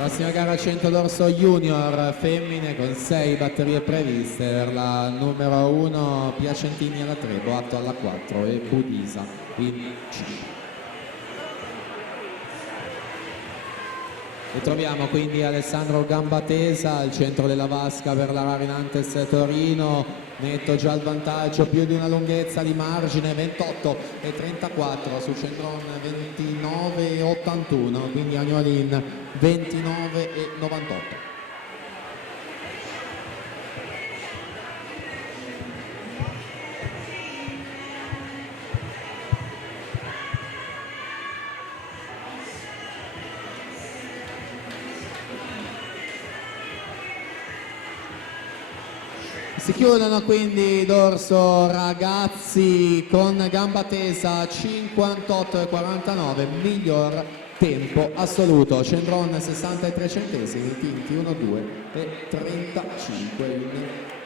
Prossima gara 100 d'orso junior femmine con 6 batterie previste per la numero 1 Piacentini alla 3, Boatto alla 4 e Budisa in 5. E troviamo quindi Alessandro Gambatesa al centro della vasca per la Rarinantes Torino, netto già il vantaggio, più di una lunghezza di margine, 28 e 34 su Centron 29 e 81, quindi Agnolin 29 e 98. Si chiudono quindi dorso ragazzi con gamba tesa 58 e 49, miglior tempo assoluto. Cendron 63 centesimi, Tinti 1-2 e 35 in